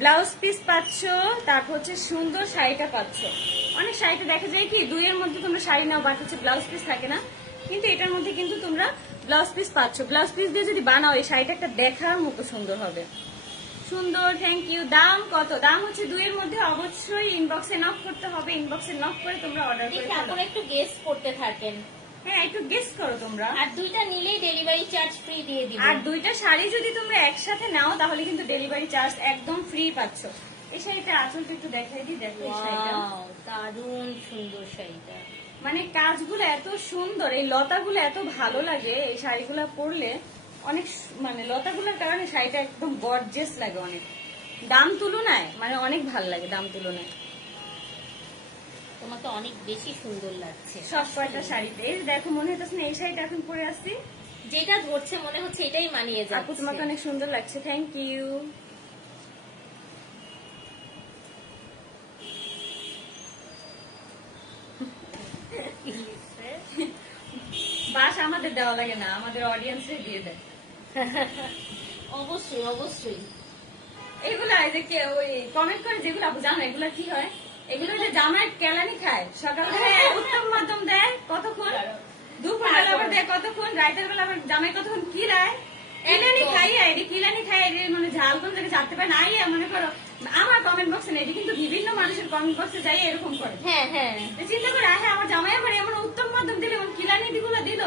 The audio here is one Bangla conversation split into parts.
ব্লাউজ পিস পাচ্ছ তারপর হচ্ছে সুন্দর শাড়িটা পাচ্ছ। অনেক শাড়িটা দেখা যায় কি দুইয়ের মধ্যে তোমরা শাড়ি নাও বাট হচ্ছে ব্লাউজ পিস থাকে না। কিন্তু এটার মধ্যে কিন্তু তোমরা ব্লাউজ পিস পাচ্ছ। ব্লাউজ পিস দিয়ে যদি বানাও এই শাড়িটা একটা দেখার মতো সুন্দর হবে। সুন্দর থ্যাংক ইউ দাম কত? দাম হচ্ছে দুইয়ের মধ্যে অবশ্যই ইনবক্সে নক করতে হবে। ইনবক্সে নক করে তোমরা অর্ডার করে একটু গেস করতে থাকেন। হ্যাঁ একটু গেস করো তোমরা। আর দুইটা নিলেই ডেলিভারি চার্জ ফ্রি দিয়ে দিব। আর দুইটা শাড়ি যদি তোমরা একসাথে নাও তাহলে কিন্তু ডেলিভারি চার্জ একদম ফ্রি পাচ্ছ। এই শাড়িটা আঁচলটা একটু দেখাই দিই দেখো এই শাড়িটা। দারুণ সুন্দর শাড়িটা। মানে কাজগুলো এত সুন্দর এই লতাগুলো এত ভালো লাগে এই শাড়িগুলো পরলে অনেক মানে লতাগুলোর কারণে শাড়িটা একদম গর্জেস লাগে অনেক। দাম তুলনায় মানে অনেক ভালো লাগে দাম তুলনায়। তোমাকে অনেক বেশি সুন্দর লাগছে। সব কয়টা শাড়িতে? দেখো মনে হচ্ছে না এই শাড়িটা এখন পরে আসছি। যেটা ধরছে মনে হচ্ছে এটাই মানিয়ে আপু তোমাকে অনেক সুন্দর লাগছে। থ্যাংক ইউ বাস আমাদের দেওয়া লাগে না আমাদের অডিয়েন্সে দিয়ে দেয়। অবশ্যই অবশ্যই। এগুলা যে কে ওই কমেন্ট করে যেগুলো আপু জানো এগুলা কি হয়? এগুলো যে জামাই কেলানি খায়। সকালবেলা উত্তম মাধ্যম দেয় কতক্ষণ? দুপুর বেলা আবার দেয় কতক্ষণ? রাতের বেলা আবার জামাই কতক্ষণ? কি রায় কিলানি। খাইয়া এটি কিলানি খাই এটি মানে ঝাল কোন থেকে ছাড়তে পারে না আইয়া মনে করো আমার কমেন্ট বক্সে নেই কিন্তু বিভিন্ন মানুষের কমেন্ট বক্সে যাই এরকম করে। হ্যাঁ হ্যাঁ। চিন্তা করে আহে আমার জামাই আমার এমন উত্তম মাধ্যম দিল এমন কিলানি দিগুলো দিল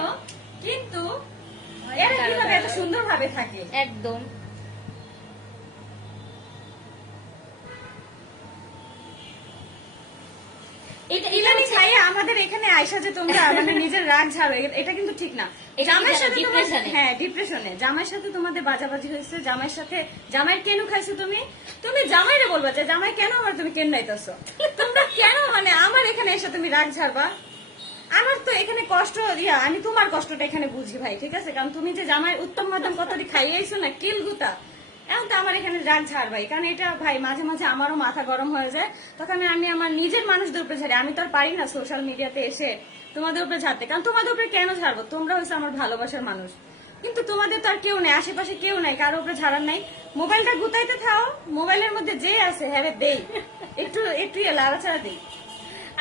কিন্তু এরা কীভাবে এত সুন্দর ভাবে থাকে? একদম এটা এটা ইলানি হচ্ছে- খাইয়ে আমাদের এখানে আয়সা যে তোমরা মানে নিজের রাগ ঝাড়ো এটা কিন্তু ঠিক না। জামাইয়ের সাথে তোমার হ্যাঁ ডিপ্রেশনে জামাইয়ের সাথে তোমাদের বাজাবাজি হয়েছে জামাইয়ের সাথে জামাইয়ের কেন খাইছো তুমি? তুমি জামাইরে বলবা যে জামাই কেন আমার তুমি কেন নাইতেছো? তোমরা কেন মানে আমার এখানে এসে তুমি রাগ ঝাড়বা? আমার তো এখানে কষ্ট ইয়া আমি তোমার কষ্টটা এখানে বুঝি ভাই ঠিক আছে? কারণ তুমি যে জামাই উত্তম মাধ্যম কতটি খাইয়েছো না কিল গুতা। এখন তো আমার এখানে রাগ ঝাড় ভাই, কারণ এটা ভাই মাঝে মাঝে আমারও মাথা গরম হয়ে যায়। তখন আমি আমার নিজের মানুষদের উপরে ঝাড়ি আমি তো আর পারি না সোশ্যাল মিডিয়াতে এসে তোমাদের উপরে ঝাড়তে কারণ তোমাদের উপরে কেন ঝাড়বো তোমরা হচ্ছে আমার ভালোবাসার মানুষ। কিন্তু তোমাদের তো আর কেউ নেই, আশেপাশে কেউ নাই, কারও উপরে ঝাড়ার নাই। মোবাইলটা গুতাইতে থাও, মোবাইলের মধ্যে যে আছে হ্যাঁ দেই। একটু একটু লাড়াছাড়া দেই।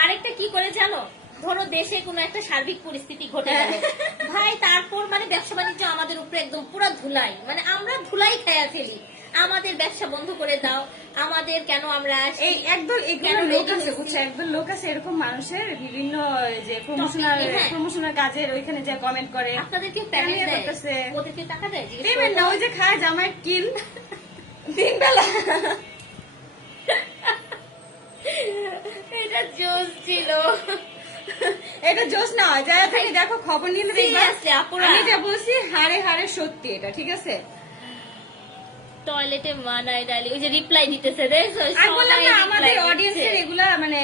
আরেকটা কি করে জানো? ধরো দেশে কোনো একটা সার্বিক পরিস্থিতি ঘটে গেল। ভাই তারপর মানে ব্যবসা বাণিজ্য আমাদের উপরে একদম পুরো ধুলাই। মানে আমরা ধুলাই খাইয়া ফেলি আমাদের ব্যবসা বন্ধ করে দাও। আমাদের কেন আমরা এই একদল এগুলো লোক আছে? বুঝছ? একদল লোক আছে এরকম মানুষের বিভিন্ন যে প্রমোশনাল হ্যাঁ। প্রমোশনাল কাজের ওইখানে যে কমেন্ট করে। আপনাদেরকে কেন প্যাকেজ দেয়? ওদেরকে টাকা দেয়? না ওই যে খায় জামাই কিল। তিন বেলা এটা জোস ছিল। এটা জোস না যারা তুমি দেখো খবর দেখবা। আমি এটা বলছি হারে হারে সত্যি এটা ঠিক আছে? টয়লেটে মানায় ডালি ওই যে রিপ্লাই দিতেছে আর বললাম না আমাদের। অডিয়েন্সের এগুলা মানে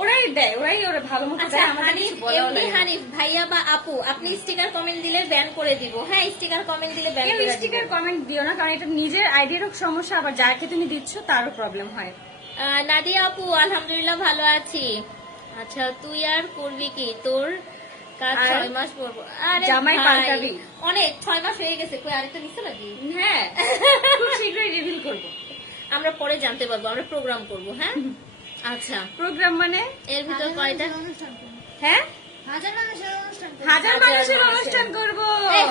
ওরাই দেয় ওরাই ওরা ভালো মতো আচ্ছা দেয় আমাদের কিছু বলাও লাগে না। হানিফ ভাইয়া বা আপু আপনি স্টিকার কমেন্ট দিলে ব্যান করে দিব। হ্যাঁ স্টিকার কমেন্ট দিলে ব্যান করে দিব। স্টিকার কমেন্ট দিও না কারণ এটা নিজের আইডিয়ারও সমস্যা আবার যাকে তুমি দিচ্ছ তারও প্রবলেম হয়। নাদিয়া আপু আলহামদুলিল্লাহ ভালো আছি। আচ্ছা তুই আর করবি কি? তোর কাজ ছয় মাস আরে জামাই পাল্টাবি। অনেক ছয় মাস হয়ে গেছে। কই আরেকটা নিচ্ছে নাকি? হ্যাঁ খুব শীঘ্রই রিভিল করব। আমরা পরে জানতে পারব আমরা প্রোগ্রাম করব হ্যাঁ? আচ্ছা। প্রোগ্রাম মানে? এর ভিতর কয়টা? হ্যাঁ? হাজার মানুষের অনুষ্ঠান হাজার হাজার মানুষের মানুষের। অনুষ্ঠান করব।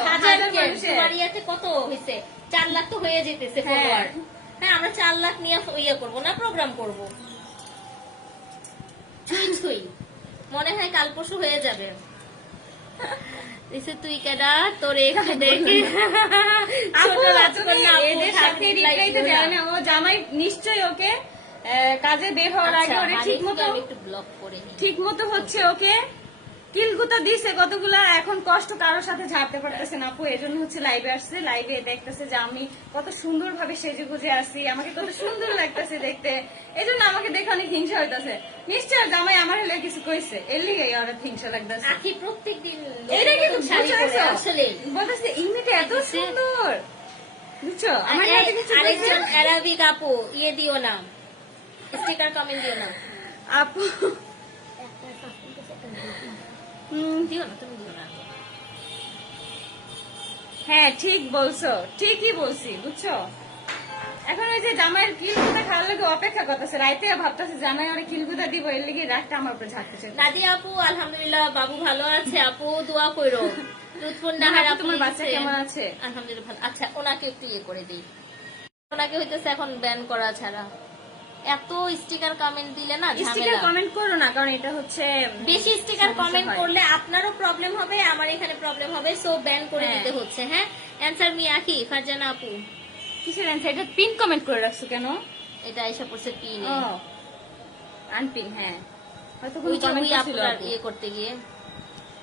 হাজার হাজার মানুষের। তোমার কত হয়েছে? চার লাখ তো হয়ে যেতেছে হ্যাঁ। ফলোয়ার হ্যাঁ আমরা চার লাখ নিয়ে ইয়ে করব না প্রোগ্রাম করব। ছুই ছুই মনে হয় কাল পরশু হয়ে যাবে। দিছে তুই কেডা? তোর দেখে ছোট রাজকন্যা এদের সাথে না। ও জামাই নিশ্চয়ই ওকে কাজে বের হওয়ার আগে আচ্ছা, ওরে ঠিক মতো আমি একটু ব্লক করে নিই। ঠিক মতো হচ্ছে ওকে কিলগুতা দিছে কতগুলা এখন কষ্ট কারোর সাথে ঝাড়তে পারতেছে না। আপু এজন্য হচ্ছে লাইভে আসছে লাইভে দেখতেছে যে আমি কত সুন্দর ভাবে সেজে গুজে আসি আমাকে কত সুন্দর লাগতেছে দেখতে। আমাকে দেখে অনেক হিংসা হইতাছে। নিশ্চয় জামাই আমার হলে কিছু কইছে। এর লিগে ওর হিংসা লাগতেছে। আখি এটা কিন্তু আসলে। বলতেছে ইমিটা এত সুন্দর। বুঝছ? আমার আরেকজন অ্যারাবিক আপু ইয়ে দিও না। স্টিকার কমেন্ট দিও না। আপু দিও না তুমি দিও না হ্যাঁ ঠিক বলছো ঠিকই বলছি বুঝছ? এখন ওই যে জামাইয়ের কিলগুতা খাওয়ার লোক অপেক্ষা করতেছে রাইতে ভাবতেছে জামাই ওরা কিলগুতা দিব এর লিগে রাগটা আমার উপরে ঝাড়তেছে নাদিয়া আপু আলহামদুলিল্লাহ বাবু ভালো আছে আপু দোয়া করো। লুৎফুন্নাহার আপু তোমার বাচ্চা। কেমন আছে? আলহামদুলিল্লাহ ভালো। আচ্ছা ওনাকে একটু ইয়ে করে দিই। ওনাকে হইতেছে এখন ব্যান করা ছাড়া। এত স্টিকার কমেন্ট দিলে না স্টিকার কমেন্ট করো না কারণ এটা হচ্ছে বেশি স্টিকার কমেন্ট করলে আপনারও প্রবলেম হবে আমার এখানে প্রবলেম হবে সো ব্যান করে হ্যাঁ। দিতে হচ্ছে হ্যাঁ? অ্যান্সার মি আখি ফারজানা আপু। কিসের অ্যান্সার এটা পিন কমেন্ট করে রাখছো কেন? এটা এসে পড়ছে পিন আনপিন হ্যাঁ। হয়তো কোনো কমেন্ট ছিল ইয়ে করতে গিয়ে।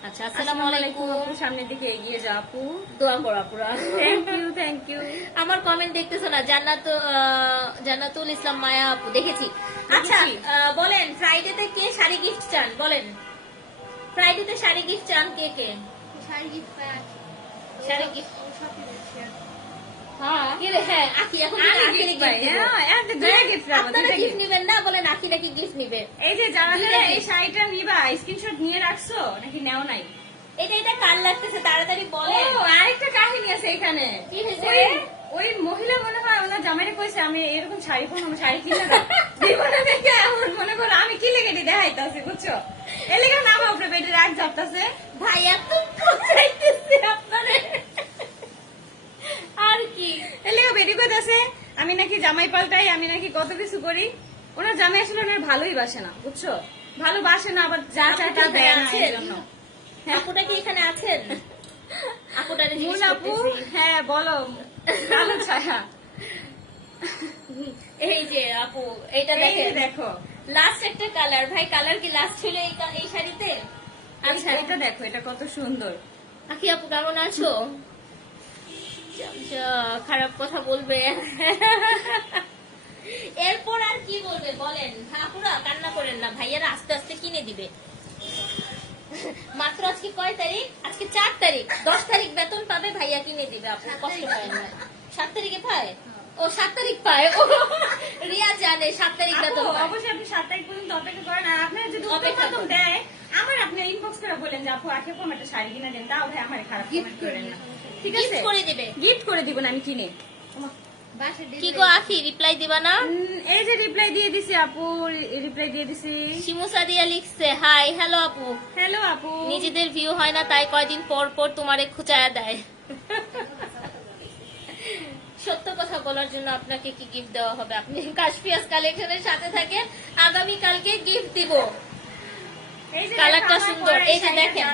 আচ্ছা আসসালামু আলাইকুম। সামনের দিকে এগিয়ে যা আপু। দোয়া করো আপুরা। থ্যাংক ইউ থ্যাংক ইউ আমার কমেন্ট দেখতেছো না জান্নাত আহ, জান্নাতুল ইসলাম মায়া আপু দেখেছি। আচ্ছা বলেন ফ্রাইডে ফ্রাইডেতে কে শাড়ি গিফট চান? বলেন। ফ্রাইডেতে শাড়ি গিফট চান কে কে? শাড়ি গিফট শাড়ি গিফট এই যে যারা এই শাড়িটা নিবা স্ক্রিনশট নিয়ে রাখছো নাকি নেও নাই? এটা এটা কার লাগতেছে তাড়াতাড়ি ও আরেকটা কাহিনী আছে এখানে। ওই- মহিলা মনে হয় ওনার জামাইরে কইছে আমি এরকম শাড়ি পরবো আমি শাড়ি কিনে জীবনে দেখে এমন মনে করো আমি কি লেগে দেখাইতাছি বুঝছ? লেগে নাম আপনার পেটে রাগ যাপতাছে ভাই এত পচাইতেছে আপনারে। আর কি? আমি নাকি জামাই পাল্টাই আমি নাকি কত কিছু করি। ওনার জামাই আসলে ওনার ভালোই বাসে না বুঝছ? ভালোবাসে না আবার যা চায় তা দেয় না এর জন্য। আপুটা কি এখানে আছেন? আপুটারে জিজ্ঞেস আপু হ্যাঁ বলো। কালো ছায়া। এই যে আপু এইটা এই দেখেন। দেখো। লাস্ট একটা কালার ভাই কালার কি লাস্ট ছিল এই এই শাড়িতে? আচ্ছা। এটা দেখো এটা কত সুন্দর। আখি আপু কেমন আছো? খারাপ কথা বলবে। এরপর আর কি বলবে বলেন? আপুরা কান্না করেন না ভাইয়ারা আস্তে আস্তে কিনে দিবে। মাত্র আজকে কয় তারিখ? আজকে চার তারিখ। দশ তারিখ বেতন পাবে ভাইয়া কিনে দিবে আপু কষ্ট পায় না। সাত তারিখে পায়? ও সাত তারিখ পায়? ও রিয়া জানে সাত তারিখ বেতন অবশ্যই আপনি সাত তারিখ পর্যন্ত অপেক্ষা করেন। আর আপনার যদি অপেক্ষা দেয় আমার আপনি করে বলেন যে আপু আখে কম একটা শাড়ি কিনে দেন তাও ভাই আমার খারাপ কমেন্ট করেন। না। ঠিক আছে? গিফট করে দিবে। গিফট করে দিব না আমি কিনে। কি গো আখি রিপ্লাই দিবা না? এই যে রিপ্লাই দিয়ে দিছি আপু রিপ্লাই দিয়ে দিছি। শিমুসা দিয়া লিখছে হাই হ্যালো আপু। হ্যালো আপু। নিজেদের ভিউ হয় না তাই কয়দিন পর পর তোমারে খুচায়া দেয়। সত্য কথা বলার জন্য আপনাকে কি গিফট দেওয়া হবে? আপনি কাশপিয়াস কালেকশনের সাথে থাকেন আগামী কালকে গিফট দিব। কালারটা সুন্দর, এই যে দেখেন।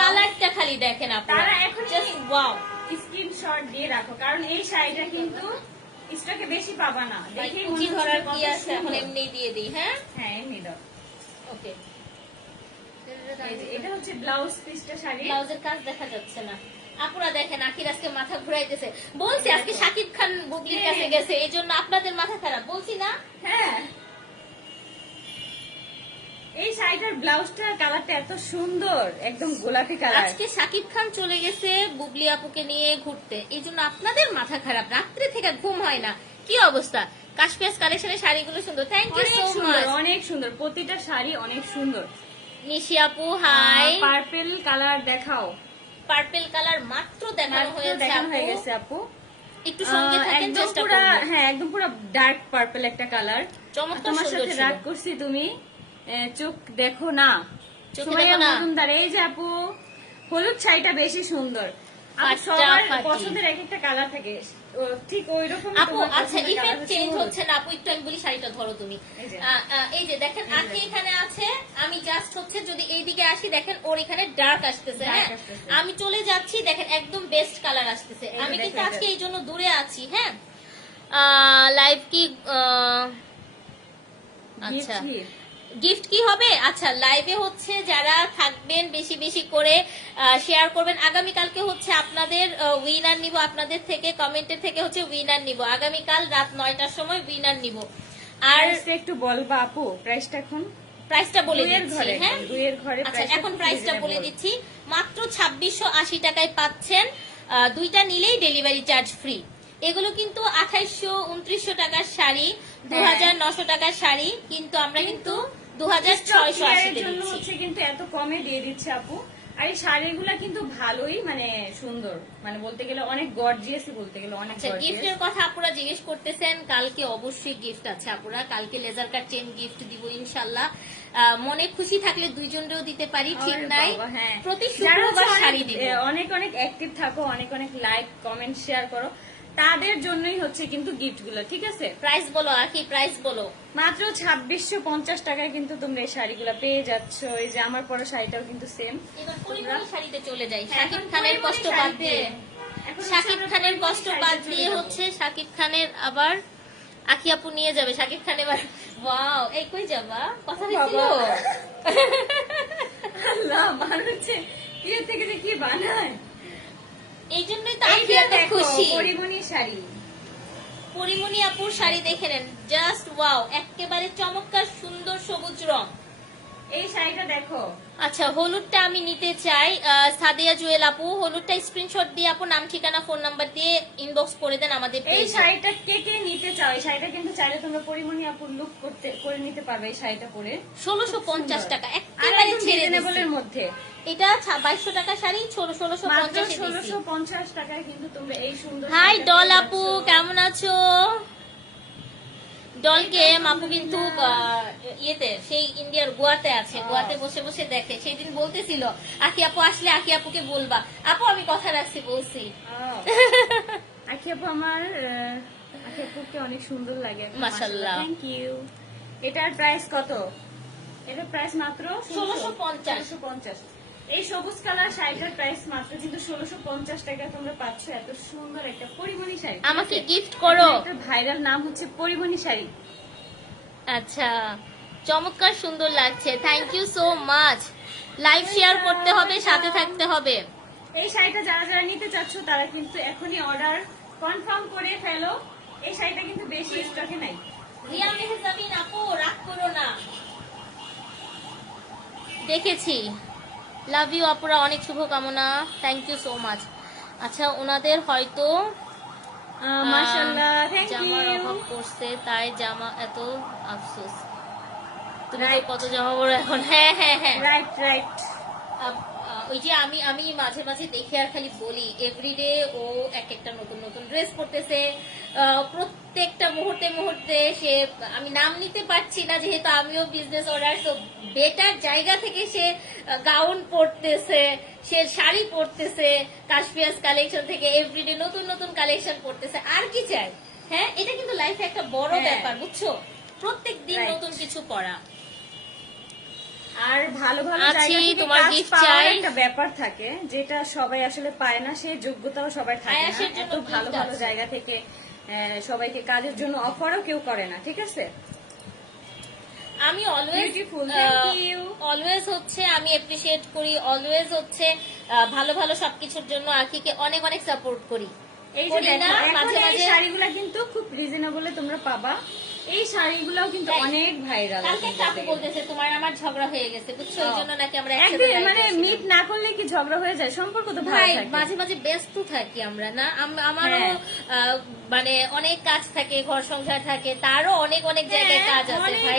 কালারটা খালি দেখেন আপনারা। জাস্ট ওয়াও স্ক্রিনশট দিয়ে রাখো কারণ এই শাড়িটা কিন্তু স্টকে বেশি পাবা না। দেখেই ধরার কি আছে এখন এমনি দিয়ে দিই হ্যাঁ? হ্যাঁ এমনি দাও। ওকে এটা হচ্ছে ব্লাউজ পিসটা শাড়ি। ব্লাউজের কাজ দেখা যাচ্ছে না। আপুরা দেখেন আখির আজকে মাথা ঘুরাইতেছে। বলছি আজকে সাকিব খান বুবলির কাছে গেছে এই জন্য আপনাদের মাথা খারাপ। বলছি না? হ্যাঁ। এই শাড়িটার ব্লাউজটার কালারটা এত সুন্দর একদম গোলাপি কালার। আজকে সাকিব খান চলে গেছে বুবলি আপুকে নিয়ে ঘুরতে। এই জন্য আপনাদের মাথা খারাপ রাত্রে থেকে ঘুম হয় না। কি অবস্থা? কাশপিয়াস কালেকশনের শাড়িগুলো সুন্দর। থ্যাংক ইউ সো মাচ অনেক সুন্দর। প্রতিটা শাড়ি অনেক সুন্দর। নিশি আপু হাই পার্পেল কালার দেখাও। পার্পল কালার মাত্র দেখানো হয়ে গেছে আপু। একটু সঙ্গে থাকেন চেষ্টা পুরা করবেন হ্যাঁ একদম পুরো ডার্ক পার্পল একটা কালার চমৎকার তোমার সুন্দর সাথে রাগ করছি তুমি। চোখ দেখো না। সুমাইয়া মজুমদার এই যে আপু হলুদ শাড়িটা বেশি সুন্দর। সবার পছন্দের এক একটা কালার থাকে। ঠিক ওই রকম আপু আচ্ছা ইফেক্ট চেঞ্জ হচ্ছে না আপু একটু আমি বলি শাড়িটা ধরো তুমি। এই যে। দেখেন। এখানে আছে আমি জাস্ট হচ্ছে যদি এইদিকে আসি দেখেন ওর এখানে ডার্ক আসতেছে হ্যাঁ? আমি চলে যাচ্ছি দেখেন একদম বেস্ট কালার আসতেছে। আমি কিন্তু আজকে এই জন্য দূরে আছি হ্যাঁ? লাইভ কি আচ্ছা। গিফট কি হবে? আচ্ছা লাইভে হচ্ছে যারা থাকবেন বেশি বেশি করে শেয়ার করবেন। আগামী কালকে হচ্ছে আপনাদের উইনার নিব আপনাদের থেকে কমেন্টের থেকে হচ্ছে উইনার নিব। আগামীকাল রাত নয়টার সময় উইনার নিব। আর একটু বলবা আপু প্রাইসটা এখন? প্রাইসটা বলে দিচ্ছি হ্যাঁ? দুইয়ের ঘরে আচ্ছা এখন প্রাইসটা বলে দিচ্ছি। মাত্র ছাব্বিশশো আশি টাকায় পাচ্ছেন দুইটা নিলেই ডেলিভারি চার্জ ফ্রি এগুলো কিন্তু আঠাইশশো উনত্রিশশো টাকার শাড়ি দু হাজার নশো টাকার শাড়ি কিন্তু আমরা কিন্তু দু হাজার ছয়শো Stock clear এর আশিতে জন্য দিচ্ছি। হচ্ছে কিন্তু এত কমে দিয়ে দিচ্ছে আপু। আর এই শাড়িগুলা কিন্তু ভালোই মানে সুন্দর। মানে বলতে গেলে অনেক গর্জিয়াসই বলতে গেলে অনেক আচ্ছা গিফটের কথা আপুরা জিজ্ঞেস করতেছেন কালকে অবশ্যই গিফট আছে আপুরা। কালকে লেজার কাট চেন গিফট দিব ইনশাল্লাহ। আহ, মনে খুশি থাকলে দুইজনেরও দিতে পারি ঠিক নাই? হ্যাঁ। প্রতি শুক্রবার শাড়ি অনেক- দিব। অনেক অনেক অ্যাক্টিভ থাকো অনেক অনেক লাইক কমেন্ট শেয়ার করো। তাদের জন্যই হচ্ছে কিন্তু গিফটগুলো ঠিক আছে? প্রাইস বলো আখি প্রাইস বলো। মাত্র ছাব্বিশশো পঞ্চাশ টাকায় কিন্তু তোমরা এই শাড়িগুলো পেয়ে যাচ্ছ। এই যে আমার পরা শাড়িটাও কিন্তু সেম এবার শাড়িতে চলে যাই। শাকিব খানের কষ্ট বাদ দিয়ে। শাকিব খানের কষ্ট বাদ দিয়ে হচ্ছে শাকিব খানের আবার আখি আপু নিয়ে যাবে। শাকিব খান এবার ওয়াও এই কই যাবা? কথা হয়েছিল। আল্লাহ, মানুষে ইয়ে থেকে যে কি বানায়? এই জন্যই তো আমি এত দেখো, খুশি। পরিমণি শাড়ি। পরিমণি আপুর শাড়ি দেখে নেন। জাস্ট ওয়াও একেবারে চমৎকার সুন্দর সবুজ রং। এই শাড়িটা দেখো আচ্ছা হলুদটা আমি নিতে চাই। সাদিয়া জুয়েল আপু হলুদটা স্ক্রিনশট দিয়ে আপু নাম ঠিকানা ফোন নাম্বার দিয়ে ইনবক্স করে দেন আমাদের এই শাড়িটা কে কে নিতে চাও? এই শাড়িটা কিন্তু চাইলে তোমরা পরিমণি আপুর লুক করতে করে নিতে পারবে এই শাড়িটা পরে। ষোলোশো পঞ্চাশ টাকা আর একেবারে ছেড়ে দিচ্ছি। মধ্যে। এটা বাইশশো টাকা শাড়ি ষোলো ষোলোশো মাত্র পঞ্চাশ ষোলোশো পঞ্চাশ টাকায় কিন্তু তোমরা এই সুন্দর হাই ডল আপু কেমন আছো? ডল গেম আপু কিন্তু ইয়েতে সেই ইন্ডিয়ার গোয়াতে আছে। গোয়াতে বসে বসে দেখে। সেই দিন বলতেছিল আকি আপু আসলে আকি আপুকে বলবা। আপু আমি কথা রাখছি বলছি। আখি আপু আমার আখি আপুকে অনেক সুন্দর লাগে মাশাআল্লাহ। থ্যাংক ইউ এটার প্রাইস কত? এটার প্রাইস মাত্র 1650 ষোলোশো পঞ্চাশ। এই সবুজ কালার শাড়িটার প্রাইস মাত্র কিন্তু ষোলোশো পঞ্চাশ টাকা তোমরা পাচ্ছ এত সুন্দর একটা পরিমণি শাড়ি। আমাকে গিফট করো। ভাইরাল নাম হচ্ছে পরিমণি শাড়ি। আচ্ছা চমৎকার সুন্দর লাগছে। Thank you so much live share করতে হবে সাথে থাকতে হবে। এই শাড়িটা যারা যারা নিতে চাচ্ছ তারা কিন্তু এখনই অর্ডার কনফার্ম করে ফেলো। এই শাড়িটা কিন্তু বেশি স্টকে নাই। রিয়া মেহজাবিন আপু রাগ করো না। দেখেছি। লাভ ইউ আপুরা অনেক শুভকামনা। থ্যাংক ইউ সো মাচ আচ্ছা ওনাদের হয়তো জামার অভাব করছে তাই জামা এত আফসোস। তুমি. কত জামা পরো এখন? হ্যাঁ হ্যাঁ হ্যাঁ। রাইট রাইট ওই যে আমি আমি মাঝে মাঝে দেখে আর খালি বলি এভরিডে ও এক একটা নতুন নতুন ড্রেস পরতেছে। প্রত্যেকটা মুহূর্তে মুহূর্তে সে আমি নাম নিতে পারছি না যেহেতু আমিও বিজনেস অর্ডার তো বেটার জায়গা থেকে সে গাউন পরতেছে সে শাড়ি পরতেছে কাশ্মীর কালেকশন থেকে এভরিডে নতুন নতুন কালেকশন পরতেছে। আর কি চাই? হ্যাঁ এটা কিন্তু লাইফে একটা বড় হ্যাঁ। ব্যাপার বুঝছ? প্রত্যেক দিন নতুন কিছু পড়া আর ভালো ভালো আছি, তোমার পাওয়ার চাই। একটা ব্যাপার থাকে যেটা সবাই আসলে পায় না সেই যোগ্যতাও সবাই থাকে না। এত ভালো ভালো জায়গা থেকে সবাইকে কাজের জন্য অফারও কেউ করে না ঠিক আছে? আমি অলওয়েজ অলওয়েজ হচ্ছে আমি এপ্রিসিয়েট করি অলওয়েজ হচ্ছে ভালো ভালো সবকিছুর জন্য আখিকে অনেক অনেক সাপোর্ট করি। এই যে মাঝে মাঝে শাড়িগুলো কিন্তু খুব রিজনেবলে তোমরা পাবা। এই শাড়িগুলোও কিন্তু অনেক ভাইরাল। কালকে আপু বলতেছে তোমার আমার ঝগড়া হয়ে গেছে বুঝছ? এই ও। জন্য নাকি আমরা একসাথে একদিন মানে মিট না করলে কি ঝগড়া হয়ে যায়? সম্পর্ক তো ভাই মাঝে মাঝে ব্যস্ত থাকি আমরা না? আমারও হ্যাঁ। মানে অনেক কাজ থাকে ঘর সংসার থাকে তারও অনেক অনেক জায়গায় হ্যাঁ, কাজ আছে ভাই।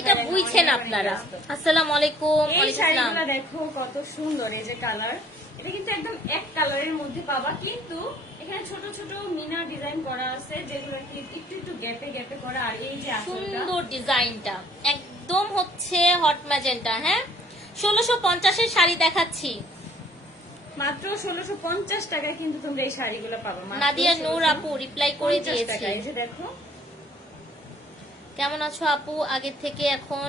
এটা বুঝছেন আপনারা। আসসালামু আলাইকুম এই শাড়িগুলো দেখো কত সুন্দর এই যে কালার এটা কিন্তু একদম এক কালারের মধ্যে পাবা কিন্তু এখানে ছোট ছোট মিনা ডিজাইন করা আছে যেগুলো একটু একটু গ্যাপে গ্যাপে করা আর এই যে সুন্দর ডিজাইনটা। একদম হচ্ছে হট ম্যাজেন্টা হ্যাঁ? ষোলোশো পঞ্চাশের শাড়ি দেখাচ্ছি। মাত্র ষোলোশো পঞ্চাশ টাকায় কিন্তু তোমরা এই শাড়িগুলো পাবা। নাদিয়া নূর আপু রিপ্লাই করে দিয়েছি। এই যে দেখো। কেমন আছো আপু? আগের থেকে এখন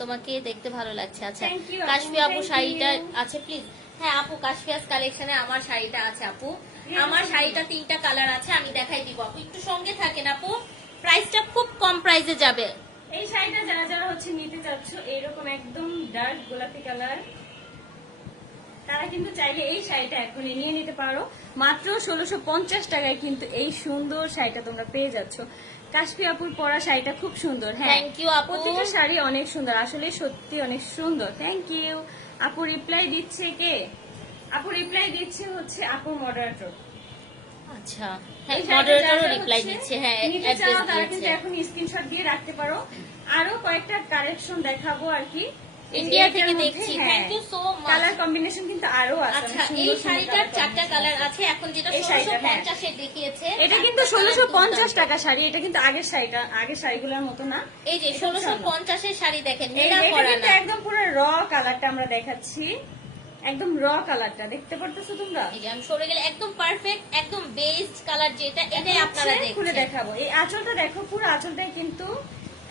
তোমাকে দেখতে ভালো লাগছে। আচ্ছা কাশ্মীর আপু শাড়িটা আছে প্লিজ হ্যাঁ আপু কাশ্মীর কালেকশনে আমার শাড়িটা আছে আপু। আমার শাড়িটা তিনটা কালার আছে আমি দেখাই দিব। আপু একটু সঙ্গে থাকেন আপু। প্রাইসটা খুব কম প্রাইসে যাবে। এই শাড়িটা যারা যারা হচ্ছে নিতে চাচ্ছ এইরকম একদম ডার্ক গোলাপি কালার তারা কিন্তু চাইলে এই শাড়িটা এখনই নিয়ে নিতে পারো। মাত্র ষোলোশো পঞ্চাশ টাকায় কিন্তু এই সুন্দর শাড়িটা তোমরা পেয়ে যাচ্ছ। কাশ্মীর আপুর পরা শাড়িটা খুব সুন্দর হ্যাঁ। You, আপু। প্রত্যেকটা শাড়ি অনেক সুন্দর আসলে সত্যি অনেক সুন্দর। থ্যাংক ইউ আপু রিপ্লাই দিচ্ছে কে? আপু রিপ্লাই দিচ্ছে হচ্ছে আপুর মডারেটর আচ্ছা হ্যাঁ মডারেটরও রিপ্লাই দিচ্ছে হ্যাঁ অ্যাড্রেস চাও তারা কিন্তু এখন স্ক্রিনশট দিয়ে রাখতে পারো। আরও কয়েকটা কারেকশন দেখাবো আর কি। ইন্ডিয়া থেকে দেখছি হ্যাঁ, thank you so much colour combination কিন্তু আরও আছে আচ্ছা এই শাড়িটার চারটা কালার আছে এখন যেটা এই ষোলোশো শাড়িটা, হ্যাঁ। দেখিয়েছে এটা কিন্তু একটা ষোলোশো colour পঞ্চাশ দুর্দান্ত। টাকা শাড়ি এটা কিন্তু আগের শাড়িটা আগের শাড়িগুলোর মতো না। এই যে এটা ষোলোশো পঞ্চাশের শাড়ি দেখেন এটা করা না একদম পুরো র কালারটা আমরা দেখাচ্ছি। একদম র কালারটা দেখতে পারতেছো তোমরা? আমি সরে গেলে একদম পারফেক্ট একদম বেস্ট কালার যেটা এটাই আপনারা হচ্ছে খুলে দেখাবো। এই আঁচলটা দেখো পুরো আঁচলটাই কিন্তু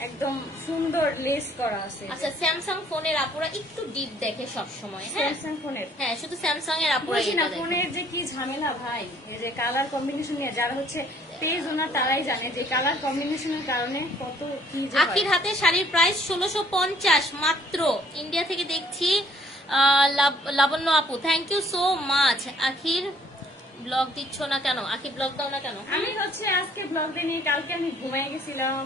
একদম সুন্দর লেস করা আছে। আচ্ছা স্যামসাং ফোনের আপুরা একটু ডিপ দেখে সব সময় হ্যাঁ? স্যামসাং ফোনের। হ্যাঁ শুধু স্যামসাং এর আপুরা না এটা ফোনের যে কি ঝামেলা ভাই এই যে কালার কম্বিনেশন নিয়ে যারা হচ্ছে পেজ ওনার তারাই জানে যে কালার কম্বিনেশনের কারণে কত কি হয়। হাতে শাড়ির প্রাইস ষোলোশো পঞ্চাশ মাত্র। ইন্ডিয়া থেকে দেখছি লাবণ্য আপু thank you so much Akhir blog দিচ্ছ না কেন? আখির ব্লগ দাও না কেন? আমি হচ্ছে আজকে ব্লগ দিয়ে কালকে আমি ঘুমাই গেছিলাম।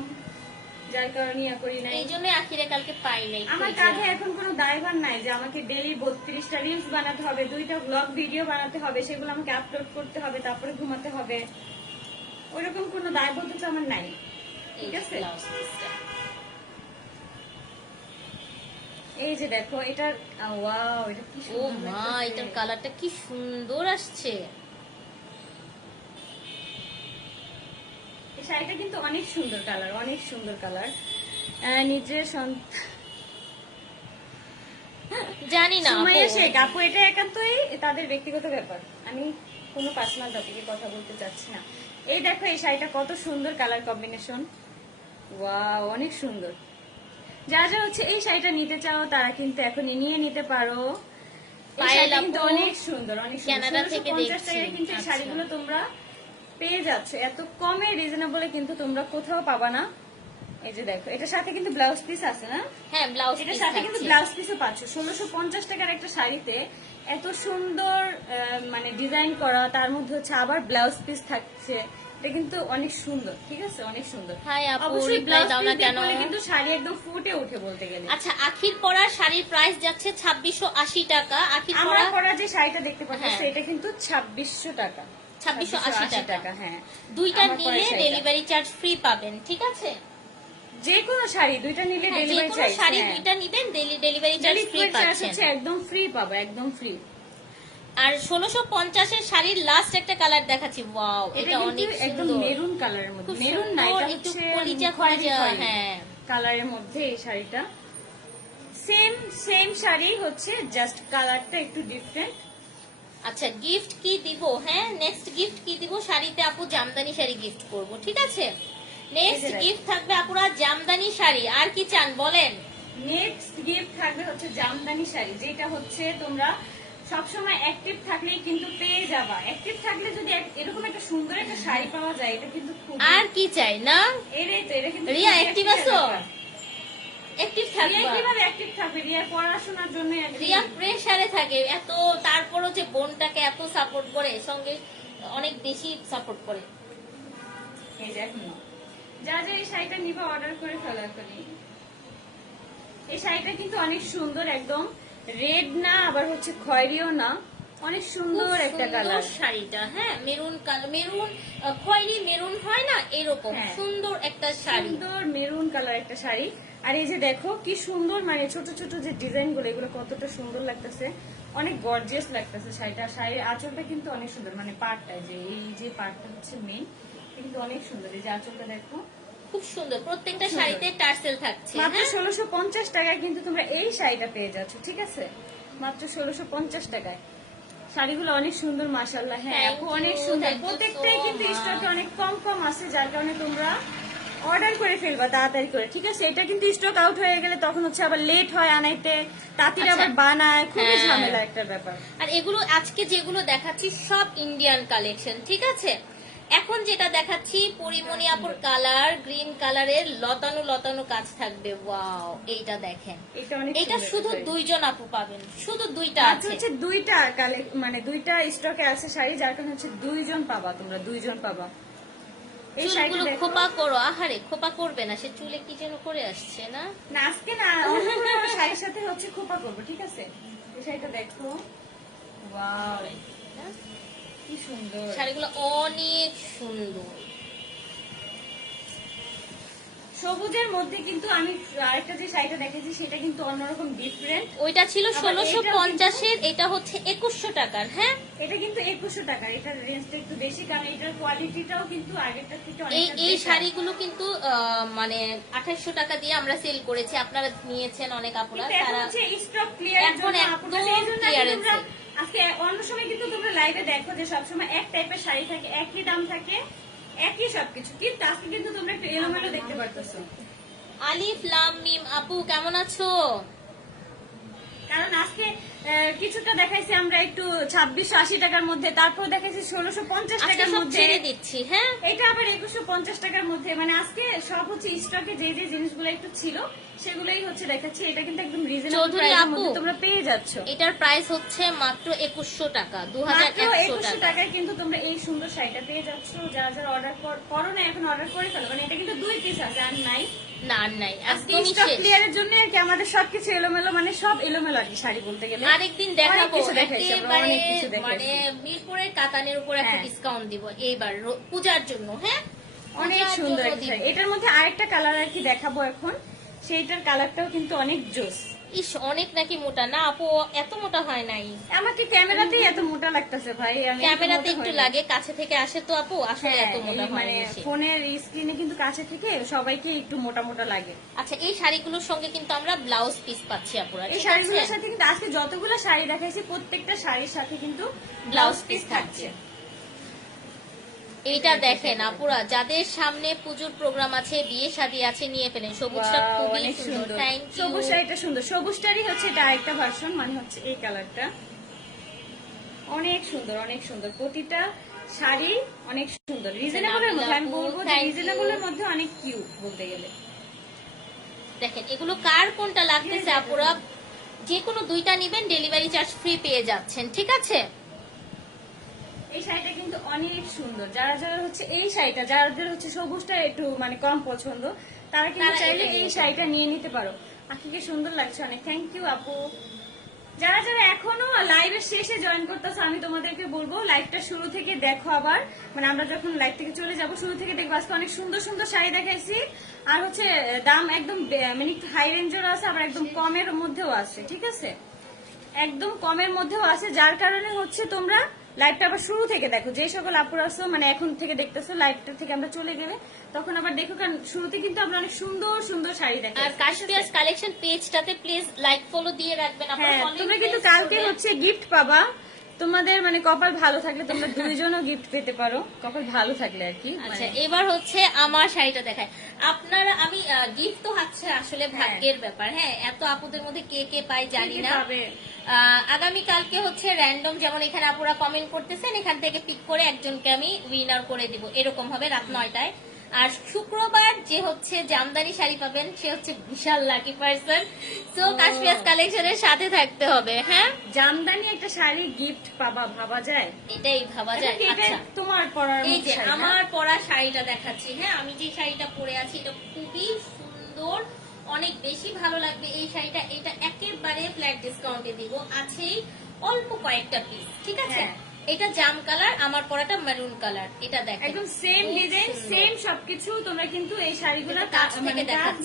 যার কারণে ইয়া করি নাই। এই জন্য আখিরে কালকে পাই নাই আমার। কাঁধে এখন কোনো দায়ভার নাই যে আমাকে ডেলি বত্রিশটা রিলস বানাতে হবে দুইটা ব্লগ ভিডিও বানাতে হবে সেগুলো আমাকে আপলোড করতে হবে তারপরে ঘুমাতে হবে। ওরকম কোনো দায়বদ্ধতা আমার নাই। ঠিক আছে ব্লাউজ পিসটা। এই যে দেখো এটার ওয়াও এটা কি ও মা এটার কালারটা কি সুন্দর আসছে। এই শাড়িটা কিন্তু অনেক সুন্দর কালার অনেক সুন্দর কালার। নিজের সন্তান জানি না আপু। শেখ আপু এটা একান্তই তাদের ব্যক্তিগত ব্যাপার। আমি কোনো পার্সোনাল টপিকে কথা বলতে চাচ্ছি না। এই দেখো এই শাড়িটা কত সুন্দর কালার কম্বিনেশন। ওয়া অনেক সুন্দর। যা যা হচ্ছে এই শাড়িটা নিতে চাও তারা কিন্তু এখন নিয়ে নিতে পারো। অনেক সুন্দর অনেক কানাডা থেকে 1650 দেখছি। টাকায় কিন্তু আচ্ছা। শাড়িগুলো তোমরা পেয়ে যাচ্ছ। এত কমে রিজনেবলে কিন্তু তোমরা কোথাও পাবা না। এই যে দেখো এটার সাথে কিন্তু ব্লাউজ পিস আছে না? হ্যাঁ ব্লাউজ এটার পিস সাথে কিন্তু ব্লাউজ পিসও পাচ্ছ। ষোলোশো পঞ্চাশ টাকার একটা শাড়িতে এত সুন্দর মানে ডিজাইন করা তার মধ্যে হচ্ছে আবার ব্লাউজ পিস থাকছে। এটা কিন্তু অনেক সুন্দর ঠিক আছে? অনেক সুন্দর। হাই আপু, ব্লাউজ দাও না কেন? কিন্তু শাড়ি একদম ফুটে উঠে বলতে গেলে। আচ্ছা আখির শাড়ির প্রাইস যাচ্ছে ছাব্বিশশো আশি টাকা। আখির আমরা পরা পরা যে শাড়িটা দেখতে পাচ্ছি হ্যাঁ। এটা কিন্তু ছাব্বিশশো টাকা। 2680 টাকা। হ্যাঁ। দুইটা নিলে ডেলিভারি চার্জ ফ্রি পাবেন ঠিক আছে? যে কোনো শাড়ি দুইটা নিলে হ্যাঁ, ডেলিভারি চার্জ শাড়ি দুইটা নিবেন ডেলিভারি চার্জ ফ্রি পাচ্ছেন। একদম ফ্রি পাবো একদম ফ্রি আর ষোলোশো পঞ্চাশের শাড়ির লাস্ট একটা কালার দেখাচ্ছি। ওয়াও এটা অনেক একদম মেরুন কালারের মধ্যে। মেরুন না এটা একটু কলিজা হ্যাঁ। কালারের মধ্যে এই শাড়িটা। সেম সেম শাড়ি হচ্ছে জাস্ট কালারটা একটু ডিফারেন্ট আচ্ছা গিফট কি দিব? হ্যাঁ নেক্সট গিফট কি দিব? শাড়িতে আপু জামদানি শাড়ি গিফট করব ঠিক আছে? নেক্সট গিফট থাকবে আপুরা জামদানি শাড়ি। আর কি চান বলেন? নেক্সট গিফট থাকবে হচ্ছে জামদানি শাড়ি যেটা হচ্ছে তোমরা সবসময় অ্যাক্টিভ থাকলেই কিন্তু পেয়ে যাবা। অ্যাক্টিভ থাকলে যদি এরকম একটা সুন্দর একটা শাড়ি পাওয়া যায় এটা কিন্তু খুব আর কি চাই না? এটাই তো এটা কিন্তু রিয়া, একটা আছো? অ্যাক্টিভ রিয়া কীভাবে অ্যাক্টিভ থাকবে? রিয়া পড়াশোনার জন্য রিয়া প্রেসারে থাকে। এত তারপরও যে বোনটাকে এত সাপোর্ট করে সঙ্গে অনেক বেশি সাপোর্ট করে। এই এখন যা যা এই শাড়িটা নিবা অর্ডার করে ফেলো এখনই। এই শাড়িটা কিন্তু অনেক সুন্দর একদম। রেড না আবার হচ্ছে খয়েরিও না। অনেক সুন্দর একটা কালার শাড়িটা হ্যাঁ মেরুন কালার মেরুন খয়েরি মেরুন হয় না এরকম হ্যাঁ। সুন্দর একটা শাড়ি। সুন্দর মেরুন কালার একটা শাড়ি। আর এই যে দেখো কি সুন্দর মানে ছোট ছোট যে ডিজাইনগুলো এগুলো কতটা সুন্দর লাগতেছে। অনেক গর্জিয়াস লাগতেছে শাড়িটা। শাড়ির আঁচলটা কিন্তু অনেক সুন্দর মানে পাটটা যে এই যে পাটটা হচ্ছে মেন কিন্তু অনেক সুন্দর। এই যে আঁচলটা দেখো খুব সুন্দর। প্রত্যেকটা শাড়িতে টার্সেল থাকছে মাত্র হ্যাঁ? ষোলোশো পঞ্চাশ টাকায় কিন্তু তোমরা এই শাড়িটা পেয়ে যাচ্ছ ঠিক আছে? মাত্র ষোলোশো পঞ্চাশ টাকায়। শাড়িগুলো অনেক সুন্দর মাসাল্লাহ হ্যাঁ অনেক সুন্দর। প্রত্যেকটাই কিন্তু স্টকে অনেক কম কম আছে যার কারণে তোমরা অর্ডার করে ফেলবা তাড়াতাড়ি করে ঠিক আছে? এটা কিন্তু স্টক আউট হয়ে গেলে তখন হচ্ছে আবার লেট হয় আনাইতে তাঁতিরা আচ্ছা। আবার বানায় খুবই হ্যাঁ। ঝামেলা একটা ব্যাপার। আর এগুলো আজকে যেগুলো দেখাচ্ছি সব ইন্ডিয়ান কালেকশন ঠিক আছে? এখন যেটা দেখাচ্ছি পরিমণি আপুর কালার গ্রিন কালারের লতানো লতানো কাজ থাকবে। ওয়াও এইটা দেখেন। এটা শুধু। দুইজন আপু পাবেন শুধু দুইটা আছে। হচ্ছে দুইটা কালে- মানে দুইটা স্টকে আছে শাড়ি যার কারণে হচ্ছে দুইজন পাবা তোমরা দুইজন পাবা। এই শাড়িটা খোপা করো আহারে খোপা করবে না সে চুলে কি যেন করে আসছে না? না আজকে না শাড়ির সাথে হচ্ছে খোপা করব ঠিক আছে? এই শাড়িটা দেখো। ওয়াও কি সুন্দর। শাড়িগুলো অনেক সুন্দর। সবুজের মধ্যে কিন্তু আমি আরেকটা যে শাড়িটা দেখেছি সেটা কিন্তু অন্যরকম ডিফারেন্ট ওইটা ছিল ষোলোশো পঞ্চাশের এটা হচ্ছে একুশশো টাকার হ্যাঁ? এটা কিন্তু একুশশো টাকা এটার রেঞ্জটা একটু বেশি কারণ এটার কোয়ালিটিটাও কিন্তু আগেরটার থেকে এই এই শাড়িগুলো কিন্তু মানে আঠাশশো টাকা দিয়ে আমরা সেল করেছি। আপনারা নিয়েছেন অনেক আপুরা তারা স্টক ক্লিয়ার এখন একদম এ। আজকে অন্য সময় কিন্তু তোমরা লাইভে দেখো যে সবসময় এক টাইপের শাড়ি থাকে একই দাম থাকে একই সবকিছু। কিন্তু আজকে কিন্তু তোমরা একটু এলোমেলো দেখতে পারতেছো। আলিফ লাম মিম আপু কেমন আছো? কারণ আজকে কিছুটা দেখাইছি আমরা একটু ছাব্বিশশো আশি টাকার মধ্যে তারপর দেখাইছি ষোলোশো পঞ্চাশ টাকার মধ্যে। দিচ্ছি হ্যাঁ? এটা আবার একুশশো পঞ্চাশ টাকার মধ্যে। মানে আজকে সব হচ্ছে স্টকে যে যে জিনিসগুলো একটু ছিল সেগুলোই হচ্ছে দেখাচ্ছি। এটা কিন্তু একদম রিজনেবল তোমরা যাচ্ছ। এটার প্রাইস হচ্ছে মাত্র একুশশো টাকা টাকায় কিন্তু তোমরা এই সুন্দর শাড়িটা পেয়ে যাচ্ছ। যারা যারা অর্ডার করো না এখন অর্ডার করে ফেলো। মানে এটা কিন্তু দুই পিস আছে আর নাই। না নাই একদমই শেষ। ক্লিয়ারের জন্য আর কি আমাদের সবকিছু এলোমেলো মানে সব এলোমেলো আর কি শাড়ি বলতে গেলে। আরেকদিন দেখাবো একেবারে মানে দেখাইছি। মিরপুরের কাতানের উপর একটা হ্যাঁ। ডিসকাউন্ট দিব এইবার পূজার জন্য হ্যাঁ? অনেক সুন্দর। এটার মধ্যে আরেকটা কালার আর কি দেখাবো এখন। সেইটার কালারটাও কিন্তু অনেক জোস। ইস অনেক নাকি মোটা। না আপু এত মোটা হয় নাই। আমাকে ক্যামেরাতেই এত মোটা লাগতেছে ভাই ক্যামেরাতে একটু লাগে কাছে থেকে আসে তো আপু আসলে হ্যাঁ, এত মোটা মানে। ফোনের স্ক্রিনে কিন্তু কাছে থেকে সবাইকে একটু মোটা মোটা লাগে। আচ্ছা এই শাড়িগুলোর সঙ্গে কিন্তু আমরা ব্লাউজ পিস পাচ্ছি আপুরা এই শাড়িগুলোর সাথে কিন্তু আজকে যতগুলো শাড়ি দেখাইছি প্রত্যেকটা শাড়ির সাথে কিন্তু ব্লাউজ পিস থাকছে। এইটা দেখেন আপুরা যাদের সামনে পুজোর প্রোগ্রাম আছে বিয়ে শাদী আছে নিয়ে ফেলেন। সবুজটা খুবই সুন্দর সুন্দর। থ্যাংক ইউ সবুজ শাড়িটা সুন্দর। সবুজটারই হচ্ছে এটা আরেকটা ভার্সন মানে হচ্ছে এই কালারটা অনেক সুন্দর অনেক সুন্দর। প্রতিটা শাড়ি অনেক সুন্দর। রিজনেবলের মধ্যে আমি বলব যে রিজনেবলের মধ্যে অনেক কিউট বলতে গেলে। দেখেন এগুলো কার কোনটা লাগতেছে হ্যাঁ, আপুরা? যে কোনো দুইটা নিবেন ডেলিভারি চার্জ ফ্রি পেয়ে যাচ্ছেন ঠিক আছে? এই শাড়িটা কিন্তু অনেক সুন্দর। যারা যারা হচ্ছে এই শাড়িটা যাদের হচ্ছে সবুজটা একটু মানে কম পছন্দ তারা কিন্তু চাইলে এই শাড়িটা নিয়ে নিতে পারো। আখিকে সুন্দর লাগছে অনেক। থ্যাংক ইউ আপু। যারা যারা এখনও লাইভের শেষে জয়েন করতেছো আমি তোমাদেরকে বলব লাইভটা শুরু থেকে দেখো আবার। মানে আমরা যখন লাইভ থেকে চলে যাব শুরু থেকে দেখব। আজকে অনেক সুন্দর সুন্দর শাড়ি দেখাইছি। আর হচ্ছে দাম একদম মানে একটু হাই রেঞ্জেরও আছে আবার একদম কমের মধ্যেও আছে ঠিক আছে? একদম কমের মধ্যেও আছে যার কারণে হচ্ছে তোমরা লাইভটা আবার শুরু থেকে দেখো যে সকল আপুর আসো মানে এখন থেকে দেখতেছো লাইভটা থেকে আমরা চলে গেলে তখন আবার দেখো কারণ শুরুতে কিন্তু আমরা অনেক সুন্দর সুন্দর শাড়ি দেখো আর কাশ্মীর কালেকশন পেজটাতে প্লিজ লাইক ফলো দিয়ে রাখবেন আপনারা হ্যাঁ তোমরা কিন্তু কালকে হচ্ছে গিফট পাবা। তোমাদের মানে কপাল ভালো থাকলে তোমরা দুইজনও গিফট পেতে পারো। কপাল ভালো থাকলে আর কি আচ্ছা মানে- এবার হচ্ছে আমার শাড়িটা দেখায় আপনারা আমি গিফট তো হচ্ছে আসলে ভাগ্যের ব্যাপার হ্যাঁ? এত আপুদের মধ্যে কে কে পাই জানি না। আগামী কালকে হচ্ছে র্যান্ডম যেমন এখানে আপুরা কমেন্ট করতেছেন এখান থেকে পিক করে একজনকে আমি উইনার করে দিব। এরকম হবে রাত নয়টায়। আর শুক্রবার যে হচ্ছে জামদানি শাড়ি পাবেন সে হচ্ছে বিশাল লাকি পার্সন সো কাশ্মীর কালেকশনের সাথে থাকতে হবে হ্যাঁ? জামদানি একটা শাড়ি গিফট পাবা ভাবা যায়? এটাই ভাবা যায়। কি এটা আচ্ছা। তোমার পরার এই যে আমার পরা শাড়িটা দেখাচ্ছি হ্যাঁ? আমি যে শাড়িটা পরে আছি এটা খুবই সুন্দর অনেক বেশি ভালো লাগবে এই শাড়িটা। এটা একেবারে ফ্ল্যাট ডিসকাউন্টে দিব আছেই অল্প কয়েকটা পিস ঠিক আছে? হ্যাঁ। এটা জাম কালার আমার পরাটা মেরুন কালার। এটা দেখো একদম সেম ডিজাইন সেম সবকিছু তোমরা কিন্তু এই শাড়িগুলো কাজ কাছ থেকে দেখা দেখাচ্ছি।